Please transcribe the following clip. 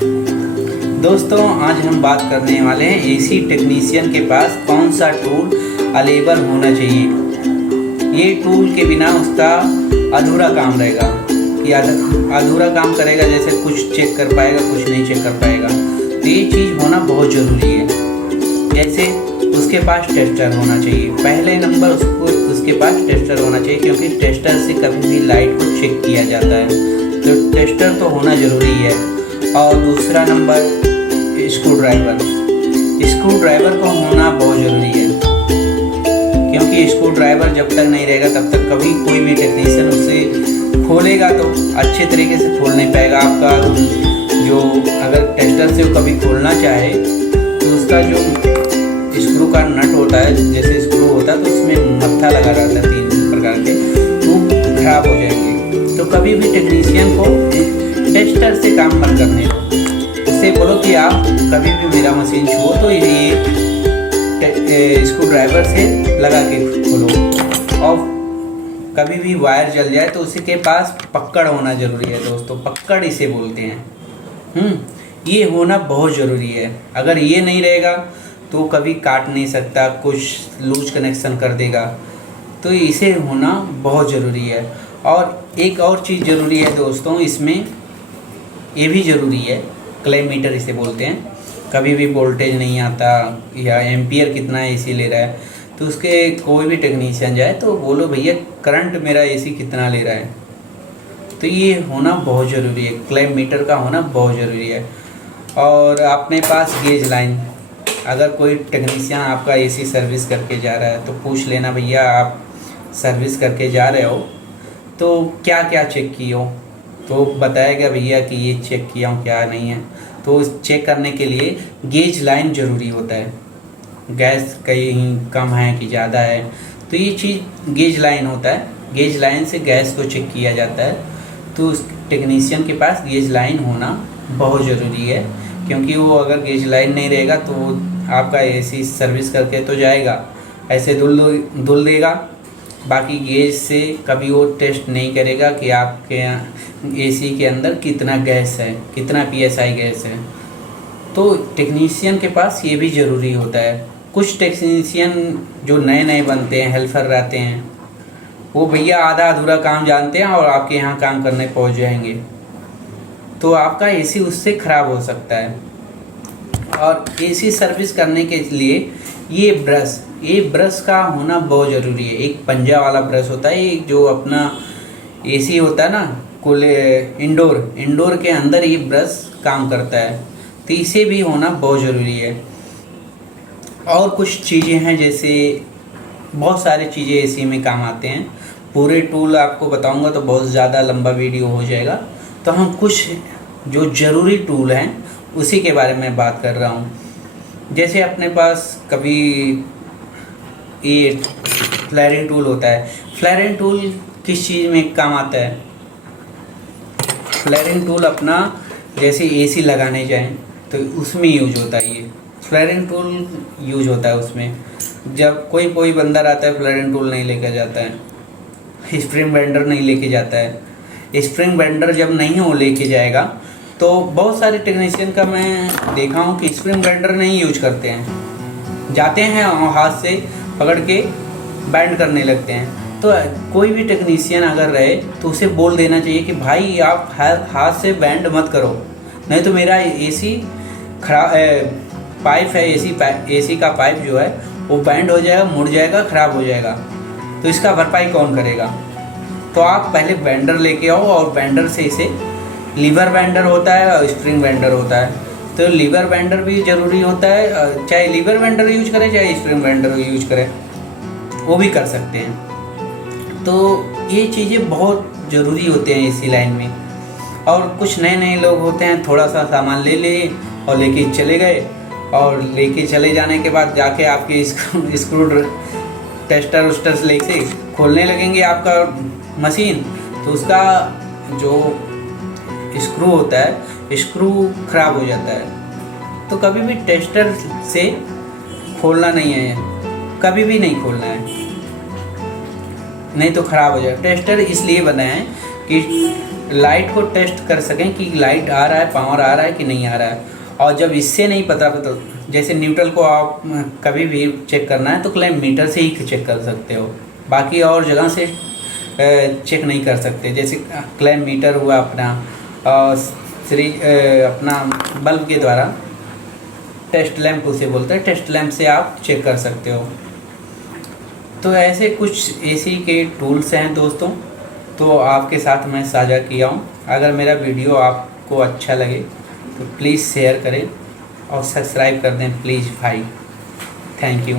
दोस्तों आज हम बात करने वाले हैं एसी टेक्नीशियन के पास कौन सा टूल अवेलेबल होना चाहिए। ये टूल के बिना उसका अधूरा काम रहेगा या अधूरा काम करेगा, जैसे कुछ चेक कर पाएगा कुछ नहीं चेक कर पाएगा। तो ये चीज़ होना बहुत ज़रूरी है। जैसे उसके पास टेस्टर होना चाहिए, पहले नंबर उसके पास टेस्टर होना चाहिए, क्योंकि टेस्टर से कभी भी लाइट को चेक किया जाता है, तो टेस्टर तो होना ज़रूरी है। और दूसरा नंबर स्क्रू ड्राइवर को होना बहुत ज़रूरी है, क्योंकि स्क्रू ड्राइवर जब तक नहीं रहेगा तब तक कभी कोई भी टेक्नीशियन उसे खोलेगा तो अच्छे तरीके से खोल नहीं पाएगा। आपका जो अगर टेस्टर से वो कभी खोलना चाहे तो उसका जो स्क्रू का नट होता है, जैसे स्क्रू होता है तो उसमें मत्था लगा रहता है 3 प्रकार के, तो खराब हो जाएंगे। तो कभी भी टेक्नीशियन को टेस्टर से काम मत करने दो। इससे बोलो कि आप कभी भी मेरा मशीन छुओ तो ये स्क्रू ड्राइवर से लगा के खोलो। और कभी भी वायर जल जाए तो उसी के पास पकड़ होना ज़रूरी है दोस्तों, पकड़ इसे बोलते हैं। ये होना बहुत ज़रूरी है। अगर ये नहीं रहेगा तो कभी काट नहीं सकता, कुछ लूज कनेक्शन कर देगा। तो इसे होना बहुत ज़रूरी है। और एक और चीज़ ज़रूरी है दोस्तों, इसमें ये भी ज़रूरी है, क्लैम मीटर इसे बोलते हैं। कभी भी वोल्टेज नहीं आता या एम्पियर कितना एसी ले रहा है, तो उसके कोई भी टेक्नीशियन जाए तो बोलो भैया करंट मेरा एसी कितना ले रहा है। तो ये होना बहुत ज़रूरी है, क्लैम मीटर का होना बहुत ज़रूरी है। और अपने पास गेज लाइन, अगर कोई टेक्नीशियन आपका एसी सर्विस करके जा रहा है तो पूछ लेना भैया आप सर्विस करके जा रहे हो तो क्या क्या चेक किए हो, तो बताएगा भैया कि ये चेक किया हूँ क्या नहीं है। तो चेक करने के लिए गेज लाइन ज़रूरी होता है, गैस कहीं कम है कि ज़्यादा है, तो ये चीज़ गेज लाइन होता है। गेज लाइन से गैस को चेक किया जाता है। तो उस टेक्नीशियन के पास गेज लाइन होना बहुत ज़रूरी है, क्योंकि वो अगर गेज लाइन नहीं रहेगा तो आपका एसी सर्विस करके तो जाएगा, ऐसे धुल देगा, बाकी गेज से कभी वो टेस्ट नहीं करेगा कि आपके एसी के अंदर कितना गैस है, कितना PSI गैस है। तो टेक्नीशियन के पास ये भी ज़रूरी होता है। कुछ टेक्नीशियन जो नए नए बनते हैं, हेल्पर रहते हैं, वो भैया आधा अधूरा काम जानते हैं और आपके यहाँ काम करने पहुँच जाएंगे, तो आपका एसी उससे ख़राब हो सकता है। और एसी सर्विस करने के लिए ये ब्रश का होना बहुत ज़रूरी है। एक पंजा वाला ब्रश होता है, एक जो अपना एसी होता है ना कूले इंडोर के अंदर ये ब्रश काम करता है, तो इसे भी होना बहुत ज़रूरी है। और कुछ चीज़ें हैं, जैसे बहुत सारी चीज़ें एसी में काम आते हैं। पूरे टूल आपको बताऊंगा तो बहुत ज़्यादा लंबा वीडियो हो जाएगा, तो हम कुछ जो ज़रूरी टूल हैं उसी के बारे में बात कर रहा हूँ। जैसे अपने पास कभी ये फ्लैरिंग टूल होता है। फ्लैरिंग टूल किस चीज़ में काम आता है? फ्लैरिंग टूल अपना जैसे एसी लगाने जाएं तो उसमें यूज होता है। ये फ्लैरिंग टूल यूज होता है उसमें। जब कोई बंदा आता है फ्लैरिंग टूल नहीं लेकर जाता है, स्प्रिंग बेंडर नहीं लेके जाता है। स्प्रिंग बेंडर जब नहीं वो लेके जाएगा तो बहुत सारे टेक्नीशियन का मैं देखा हूँ कि स्प्रिंग बेंडर नहीं यूज करते हैं, जाते हैं और हाथ से पकड़ के बैंड करने लगते हैं। तो कोई भी टेक्नीशियन अगर रहे तो उसे बोल देना चाहिए कि भाई आप हाथ से बैंड मत करो, नहीं तो मेरा एसी खराब पाइप है, एसी का पाइप जो है वो बैंड हो जाएगा, मुड़ जाएगा, ख़राब हो जाएगा। तो इसका भरपाई कौन करेगा? तो आप पहले बेंडर लेके आओ, और बेंडर से इसे लीवर बेंडर होता है और स्प्रिंग बेंडर होता है, तो लीवर बेंडर भी ज़रूरी होता है। चाहे लीवर बेंडर यूज करें चाहे स्प्रिंग बेंडर यूज करें, वो भी कर सकते हैं। तो ये चीज़ें बहुत ज़रूरी होते हैं एसी लाइन में। और कुछ नए लोग होते हैं, थोड़ा सा सामान ले और लेके चले गए, और लेके चले जाने के बाद जाके आपके स्क्रू टेस्टर उस्टर लेके खोलने लगेंगे आपका मशीन, तो उसका जो स्क्रू होता है स्क्रू खराब हो जाता है। तो कभी भी टेस्टर से खोलना नहीं है, कभी भी नहीं खोलना है, नहीं तो ख़राब हो जाएगा। टेस्टर इसलिए बनाए हैं कि लाइट को टेस्ट कर सकें कि लाइट आ रहा है, पावर आ रहा है कि नहीं आ रहा है। और जब इससे नहीं पता जैसे न्यूट्रल को आप कभी भी चेक करना है तो क्लैम्प मीटर से ही चेक कर सकते हो, बाकी और जगह से चेक नहीं कर सकते। जैसे क्लैम्प मीटर हुआ अपना सीरीज अपना बल्ब के द्वारा, टेस्ट लैंप उसे बोलते हैं, टेस्ट लैंप से आप चेक कर सकते हो। तो ऐसे कुछ एसी के टूल्स हैं दोस्तों, तो आपके साथ मैं साझा किया हूँ। अगर मेरा वीडियो आपको अच्छा लगे तो प्लीज़ शेयर करें और सब्सक्राइब कर दें प्लीज़ भाई। Thank you.